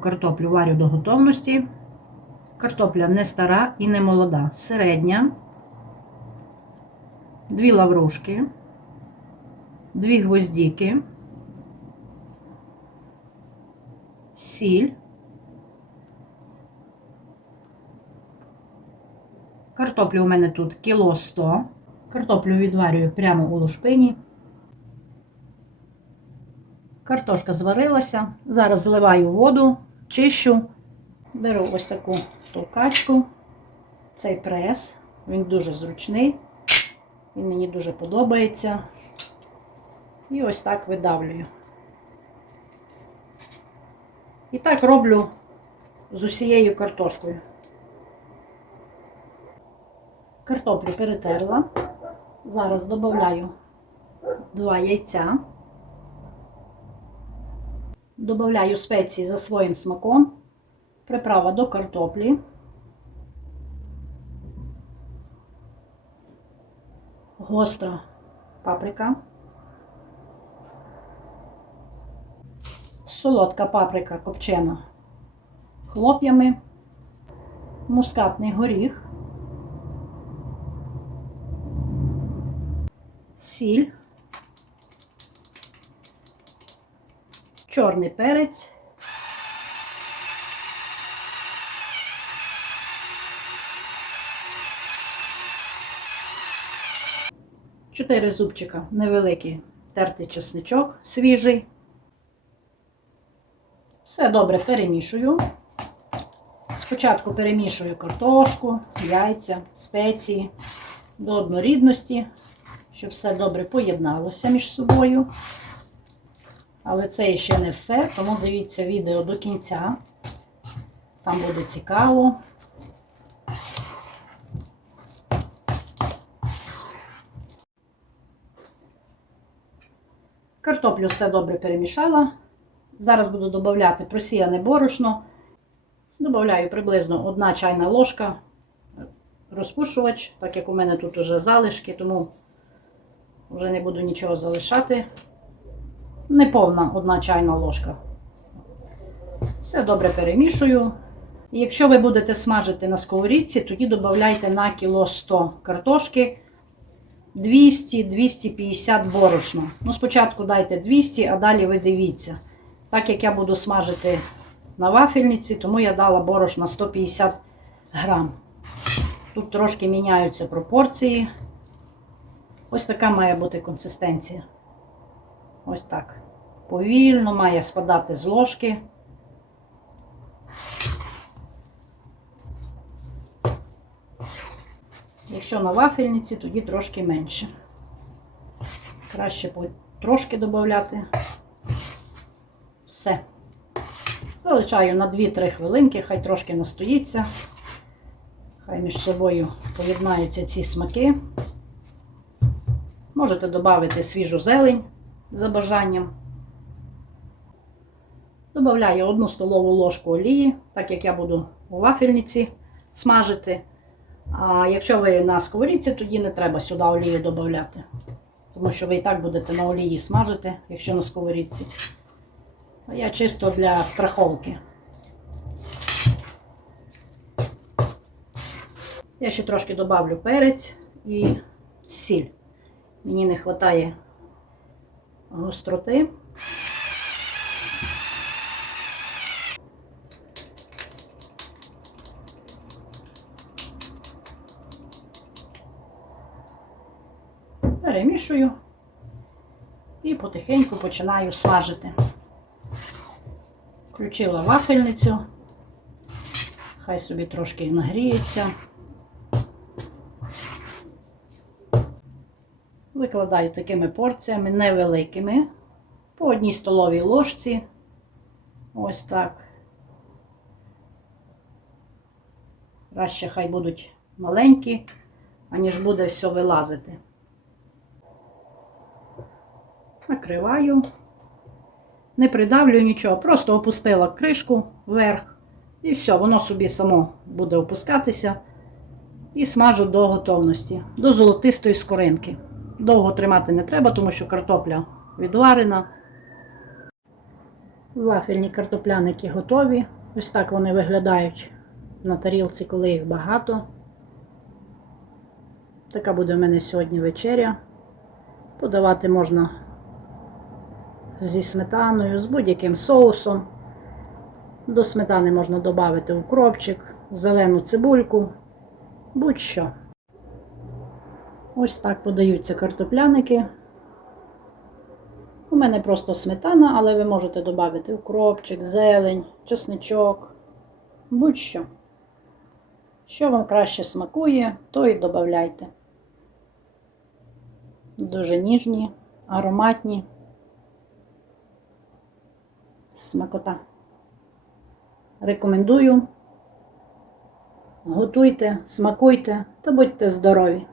Картоплю варю до готовності. Картопля не стара і не молода, середня. Дві лаврушки, дві гвоздіки, сіль, картоплі у мене тут кіло 100. Картоплю відварюю прямо у лушпині. Картошка зварилася. Зараз зливаю воду, чищу. Беру ось таку товкачку. Цей прес. Він дуже зручний. Він мені дуже подобається. І ось так видавлюю. І так роблю з усією картошкою. Картоплю перетерла. Зараз додаю два яйця. Добавляю спеції за своїм смаком. Приправа до картоплі. Гостра паприка. Солодка паприка копчена хлоп'ями. Мускатний горіх. Сіль. Чорний перець. Чотири зубчика невеликий тертий чесничок свіжий. Все добре перемішую. Спочатку перемішую картошку, яйця, спеції до однорідності, щоб все добре поєдналося між собою. Але це ще не все, тому дивіться відео до кінця. Там буде цікаво. Картоплю все добре перемішала. Зараз буду додати просіяне борошно. Добавляю приблизно 1 чайна ложка розпушувач, так як у мене тут вже залишки, тому вже не буду нічого залишати неповна одна чайна ложка. Все добре перемішую. І якщо ви будете смажити на сковорідці, тоді додайте на кіло 100 картошки 200-250 борошна. Ну, спочатку дайте 200, а далі ви дивіться. Так як я буду смажити на вафельниці, тому я дала борошна 150 грам. Тут трошки міняються пропорції. Ось така має бути консистенція. Ось так. Повільно має спадати з ложки. Якщо на вафельниці, тоді трошки менше. Краще трошки додати. Все. Залишаю на 2-3 хвилинки, хай трошки настоїться. Хай між собою поєднаються ці смаки. Можете додати свіжу зелень за бажанням. Добавляю одну столову ложку олії, так як я буду у вафельниці смажити. А якщо ви на сковорідці, тоді не треба сюди олію додати. Тому що ви і так будете на олії смажити, якщо на сковорідці. А я чисто для страховки. Я ще трошки добавлю перець і сіль. Мені не вистачає гостроти. Перемішую і потихеньку починаю смажити. Включила вафельницю, хай собі трошки нагріється. Викладаю такими порціями невеликими, по одній столовій ложці. Ось так. Краще хай будуть маленькі, аніж буде все вилазити. Накриваю, не придавлюю нічого, просто опустила кришку вверх і все, воно собі само буде опускатися і смажу до готовності, до золотистої скоринки. Довго тримати не треба, тому що картопля відварена. Вафельні картопляники готові. Ось так вони виглядають на тарілці, коли їх багато. Така буде в мене сьогодні вечеря. Подавати можна зі сметаною, з будь-яким соусом. До сметани можна додати укропчик, зелену цибульку, будь-що. Ось так подаються картопляники. У мене просто сметана, але ви можете додати укропчик, зелень, чесничок, будь-що. Що вам краще смакує, то і додавайте. Дуже ніжні, ароматні. Смакота. Рекомендую. Готуйте, смакуйте та будьте здорові!